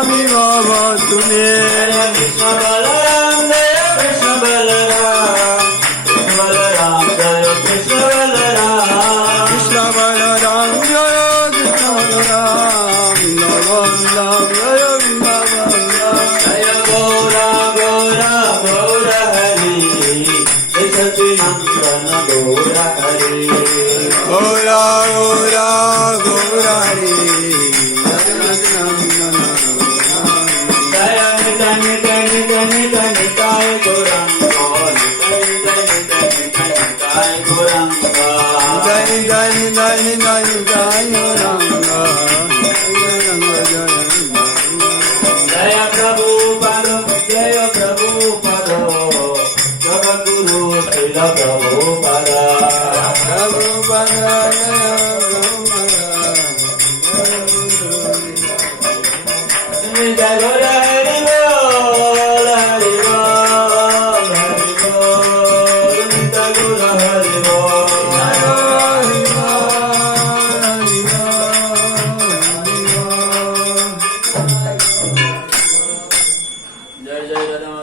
स्वामी बाबा तुने कृष्ण बलराम जय कृष्ण बलराम जय कृष्ण बलराम कृष्ण बलराम जय कृष्ण बलराम नवम नाम जय नवम जय गौरा गौरा गौर हरि जय सच्चिदानंद गौर हरि गौरा गौरा गौरा हरि जय नित नित नित निताय गौरांग निताय गौरांग धनि धनि धनि धनि जय रंग जय प्रभुपद जय प्रभुपद जगद्गुरु श्रील प्रभुपद जय